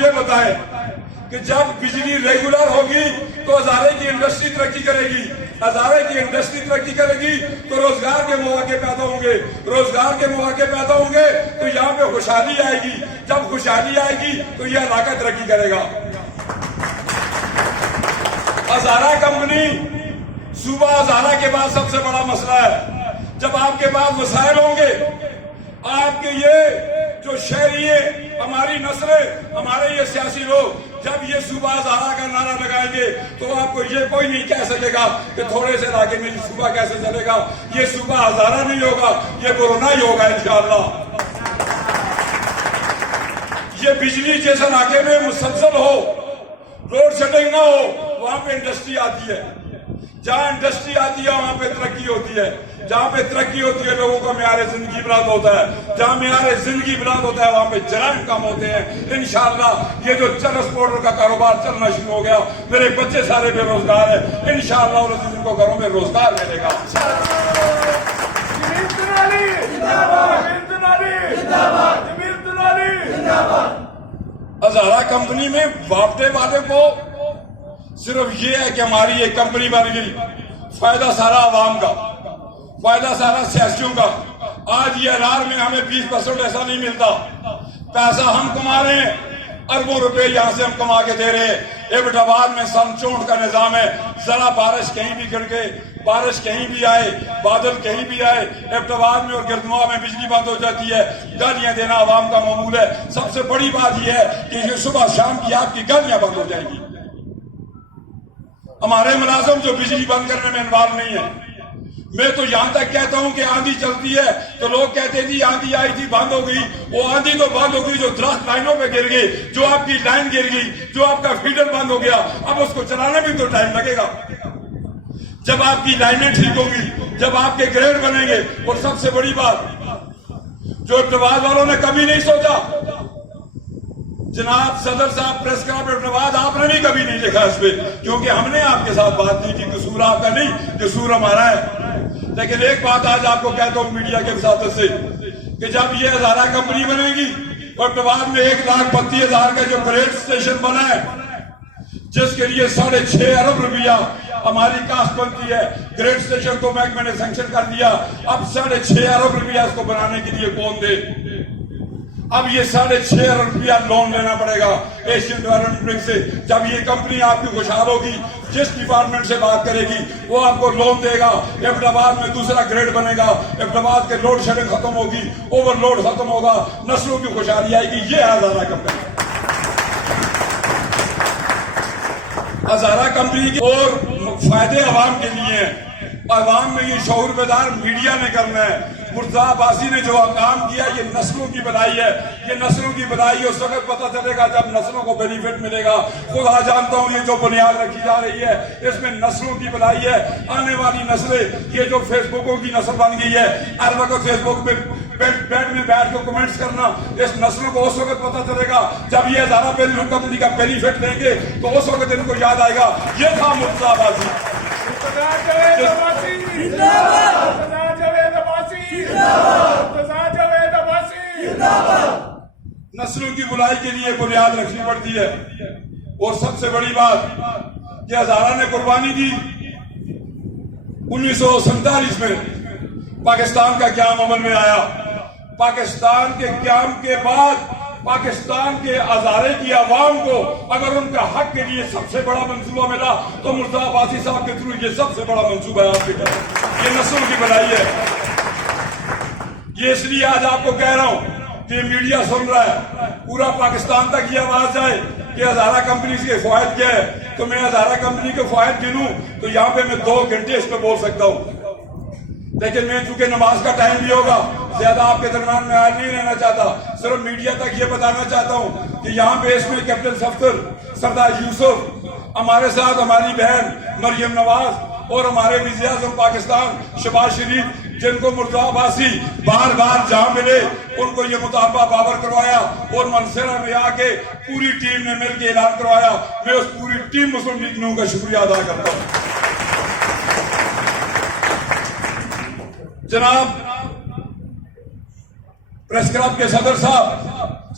یہ بتائیں کہ جب بجلی ریگولر ہوگی تو ہزارے کی انڈسٹری ترقی کرے گی، ہزارے کی انڈسٹری ترقی کرے گی تو روزگار کے مواقع پیدا ہوں گے، روزگار کے مواقع پیدا ہوں گے تو یہاں پہ خوشحالی آئے گی، جب خوشحالی آئے گی تو یہ علاقہ ترقی کرے گا۔ ہزارہ کمپنی صوبہ ہزارہ کے بعد سب سے بڑا مسئلہ ہے۔ جب آپ کے پاس وسائل ہوں گے، آپ کے یہ جو شہری ہیں، ہماری نسلیں، ہمارے یہ سیاسی لوگ جب یہ صوبہ ہزارہ کا نعرہ لگائیں گے تو آپ کو یہ کوئی نہیں کہہ سکے گا کہ تھوڑے سے علاقے میں یہ صوبہ کیسے چلے گا۔ یہ صوبہ ہزارہ نہیں ہوگا، یہ کورونا ہی ہوگا انشاءاللہ۔ یہ بجلی جیسے علاقے میں مسلسل ہو، روڈ شیڈنگ نہ ہو، وہاں پہ انڈسٹری آتی ہے، جہاں انڈسٹری آتی ہے وہاں پہ ترقی ہوتی ہے، جہاں پہ ترقی ہوتی ہے لوگوں کا معیار زندگی بلند ہوتا ہے، جہاں معیار زندگی بلند ہوتا ہے وہاں پہ جرائم کم ہوتے ہیں۔ انشاءاللہ یہ جو ٹرانسپورٹر کا کاروبار چلنا شروع ہو گیا، میرے بچے سارے بے روزگار ہیں، انشاءاللہ ان کو گھروں میں روزگار ملے گا۔ ہزارہ کمپنی میں وابطے والے کو صرف یہ ہے کہ ہماری ایک کمپنی بن گئی، فائدہ سارا عوام کا، فائدہ سارا سیاسیوں کا۔ آج یہ الار میں ہمیں 20% ایسا نہیں ملتا، پیسہ ہم کما رہے ہیں، اربوں روپے یہاں سے ہم کما کے دے رہے ہیں۔ ایبٹ آباد میں سن چونٹ کا نظام ہے، ذرا بارش کہیں بھی گر کے، بارش کہیں بھی آئے، بادل کہیں بھی آئے، ایبٹ آباد میں اور گردنوا میں بجلی بند ہو جاتی ہے۔ گالیاں دینا عوام کا معمول ہے۔ سب سے بڑی بات یہ ہے کہ یہ صبح شام کی آپ کی گالیاں بند ہو جائیں گی۔ ہمارے ملازم جو بجلی بند کرنے میں انوالو نہیں ہے، میں تو یہاں تک کہتا ہوں کہ آندھی چلتی ہے تو لوگ کہتے تھی آندھی آئی تھی بند ہو گئی، وہ آندھی تو بند ہو گئی جو درخت لائنوں پہ گر گئی، جو آپ کی لائن گر گئی، جو آپ کا فیڈر بند ہو گیا، اب اس کو چلانے میں تو ٹائم لگے گا۔ جب آپ کی لائنیں ٹھیک ہوں گی، جب آپ کے گریڈ بنیں گے، اور سب سے بڑی بات جو ابتباد والوں نے کبھی نہیں سوچا، جناب صدر صاحب پریس کلب ابتباد آپ نے بھی کبھی نہیں لکھا اس پہ، کیونکہ ہم نے آپ کے ساتھ بات نہیں کی، قصور آپ کا نہیں، قصور ہمارا ہے۔ لیکن ایک بات آج آپ کو کہتا ہوں میڈیا کے وساطت سے کہ جب یہ ہزارہ کمپنی بنے گی اور ابتباد میں 1,32,000 کا جو گریڈ اسٹیشن بنا ہے، جس کے لیے 6.5 ارب روپیہ ہماری کاسٹ بنتی ہے، گریڈ اسٹیشن کو محکمے نے سینکشن کر دیا، اب 6.5 ارب روپیہ اس کو بنانے کے لیے کون دے؟ اب یہ 6.5 ارب روپیہ لون لینا پڑے گا ایشین ڈیولپمنٹ بینک سے۔ جب یہ کمپنی آپ کی خوشحال ہوگی، جس ڈپارٹمنٹ سے بات کرے گی وہ آپ کو لون دے گا، ایبٹ آباد میں دوسرا گریڈ بنے گا، ایبٹ آباد کے لوڈ شیڈنگ ختم ہوگی، اوور لوڈ ختم ہوگا، نسلوں کی خوشحالی آئے گی۔ یہ ہزارہ کمپنی، ہزارہ کمپنی کی اور فائدے عوام کے لیے ہیں۔ عوام میں یہ شعور بیدار میڈیا نے کرنا ہے۔ مرتضیٰ عباسی نے جو کام کیا یہ نسلوں کی بھلائی ہے، یہ نسلوں کی بھلائی اس وقت پتہ چلے گا جب نسلوں کو بینیفٹ ملے گا۔ خدا جانتا ہوں یہ جو بنیاد رکھی جا رہی ہے اس میں نسلوں کی بھلائی ہے۔ آنے والی نسلیں، یہ جو فیس بکوں کی نسل بن گئی ہے، ہر وقت فیس بک پہ بیڈ میں بیٹھ کے کمنٹس کرنا، اس نسلوں کو اس وقت پتہ چلے گا جب یہ ہزارہ کمپنی کا بینیفٹ لیں گے تو اس وقت ان کو یاد آئے گا یہ تھا مرتضیٰ عباسی۔ نسلوں کی بھلائی کے لیے بنیاد رکھنی پڑتی ہے۔ اور سب سے بڑی بات کہ ہزارہ نے قربانی دی 1947 میں پاکستان کا قیام عمل میں آیا۔ پاکستان کے قیام کے بعد پاکستان کے ہزارے کی عوام کو اگر ان کا حق کے لیے سب سے بڑا منصوبہ ملا تو مرتضیٰ عباسی صاحب کے تھرو یہ سب سے بڑا منصوبہ ہے آپ کے طرف۔ یہ نسلوں کی بھلائی ہے۔ یہ اس لیے آج آپ کو کہہ رہا ہوں کہ میڈیا سن رہا ہے، پورا پاکستان تک یہ آواز جائے کہ ہزارہ کمپنی کے فوائد کیا ہے۔ تو میں ہزارہ کمپنی کے فوائد گنوں تو یہاں پہ میں 2 گھنٹے اس پہ بول سکتا ہوں، لیکن میں چونکہ نماز کا ٹائم بھی ہوگا زیادہ آپ کے درمیان میں آج نہیں رہنا چاہتا، صرف میڈیا تک یہ بتانا چاہتا ہوں کہ یہاں پہ اس میں کیپٹن صفدر، سردار یوسف، ہمارے ساتھ ہماری بہن مریم نواز اور ہمارے وزیر اعظم پاکستان شہباز شریف، جن کو مرتضیٰ عباسی بار بار جہاں ملے ان کو یہ مطالبہ بابر کروایا اور منصورہ میں آ کے پوری ٹیم نے مل کے اعلان کروایا۔ میں اس پوری ٹیم مسلم لیگ نون کا شکریہ ادا کرتا ہوں۔ جناب پریس کلب کے صدر صاحب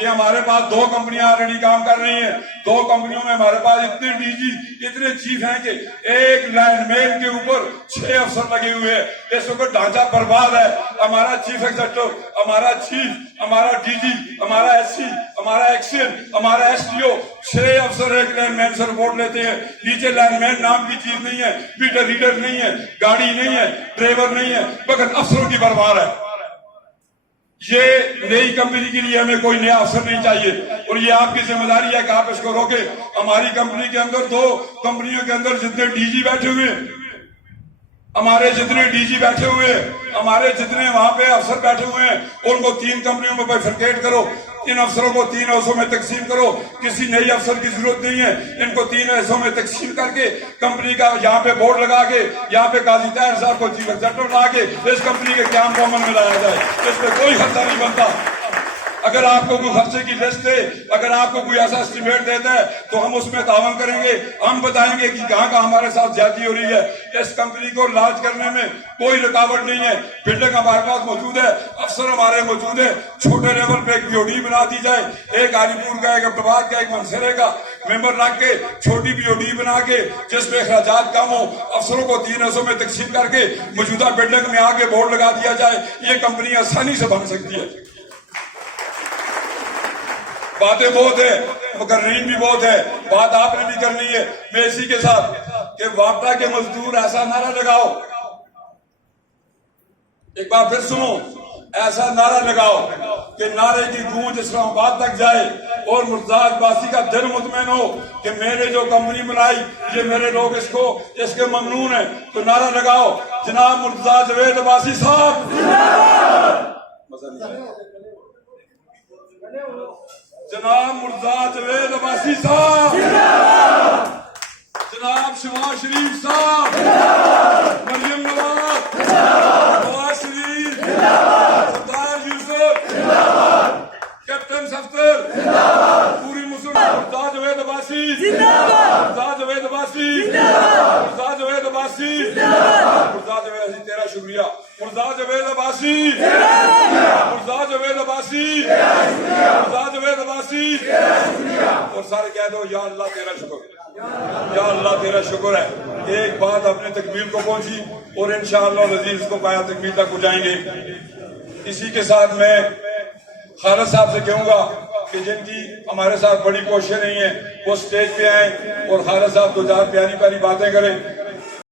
کہ ہمارے پاس 2 کمپنیاں آلریڈی کام کر رہی ہیں. 2 کمپنیوں میں ہمارے پاس اتنے ڈی جی اتنے چیف ہیں کہ ایک لائن مین کے اوپر 6 افسر لگے ہوئے ہیں. اس وقت ڈھانچہ برباد ہے. ہمارا چیف ایگزیکٹو، ہمارا چیف، ہمارا ڈی جی، ہمارا ایس سی، ہمارا ایکسل، ہمارا ایس ٹی او، 6 افسر ایک لائن مین سے رپورٹ لیتے ہیں. نیچے لائن مین نام کی چیز نہیں ہے، میٹر ریڈر نہیں ہے، گاڑی نہیں ہے، ڈرائیور نہیں ہے، مگر افسروں کی برباد ہے. یہ نئی کمپنی کے لیے ہمیں کوئی نیا افسر نہیں چاہیے، اور یہ آپ کی ذمہ داری ہے کہ آپ اس کو روکیں. ہماری کمپنی کے اندر 2 کمپنیوں کے اندر جتنے ڈی جی بیٹھے ہوئے ہیں، ہمارے جتنے ڈی جی بیٹھے ہوئے ہیں، ہمارے جتنے وہاں پہ افسر بیٹھے ہوئے ہیں، ان کو 3 کمپنیوں میں بائفرکیٹ کرو. ان افسروں کو 3 حصوں میں تقسیم کرو. کسی نئی افسر کی ضرورت نہیں ہے. ان کو 3 حصوں میں تقسیم کر کے کمپنی کا یہاں پہ بورڈ لگا کے، یہاں پہ قاضی طاہر صاحب کو چیف ایگزیکٹو بنا کے اس کمپنی کے قیام کو عمل میں لایا جائے. اس پہ کوئی خرچہ نہیں بنتا. اگر آپ کو کوئی خرچے کی لسٹ ہے، اگر آپ کو کوئی ایسا اسٹیمیٹ دیتا ہے تو ہم اس میں تعاون کریں گے. ہم بتائیں گے کہ کہاں کہاں ہمارے ساتھ زیادتی ہو رہی ہے. اس کمپنی کو لانچ کرنے میں کوئی رکاوٹ نہیں ہے. بلڈنگ ہمارے پاس موجود ہے، افسر ہمارے موجود ہیں. چھوٹے لیول پہ ایک پی او ڈی بنا دی جائے، ایک عالی پور کا، ایک عبدالباد کا، ایک منصرے کا ممبر رکھ کے چھوٹی پی او ڈی بنا کے جس پہ اخراجات کم ہو، افسروں کو 3 حصوں میں تقسیم کر کے موجودہ بلڈنگ میں آگے بورڈ لگا دیا جائے. یہ کمپنی آسانی سے بن سکتی ہے. باتیں بہت ہیں، مقررین بھی بہت ہے. بات آپ نے بھی کرنی ہے. میں اسی کے ساتھ کہ وابٹا کے مزدور ایسا نعرہ لگاؤ، ایک بار پھر سنو، ایسا نعرہ لگاؤ کہ نعرے کی گونج اسلام آباد تک جائے اور مرتضیٰ عباسی کا دل مطمئن ہو کہ میں نے جو کمپنی بنائی یہ میرے لوگ اس کے ممنون ہیں. تو نعرہ لگاؤ، جناب مرتضیٰ جاوید عباسی صاحب، جناب مرتضیٰ جاوید عباسی صاحب، جناب شہباز شریف صاحب، مریم نواز، نواز شریف، سردار یوسف، کیپٹن سفتر، پوری مسلم، مرتضیٰ جاوید عباسی، مرتضیٰ جاوید عباسی، مرتضیٰ جاوید عباسی، مرتضیٰ جاوید عباسی، تیرا شکریہ. مرتضیٰ جاوید عباسی، مرتضیٰ جاوید عباسی، مرتضیٰ جاوید عباسی، اور سارے کہہ دو یا اللہ تیرا شکر، یا اللہ تیرا شکر ہے. ایک بات اپنے تکمیل کو پہنچی اور انشاءاللہ العزیز کو پایا تکمیل تک پہنچائیں گے. اسی کے ساتھ میں خالد صاحب سے کہوں گا کہ جن کی ہمارے ساتھ بڑی کوششیں نہیں ہیں وہ سٹیج پہ آئیں اور خالد صاحب 2 پیاری پیاری باتیں کریں.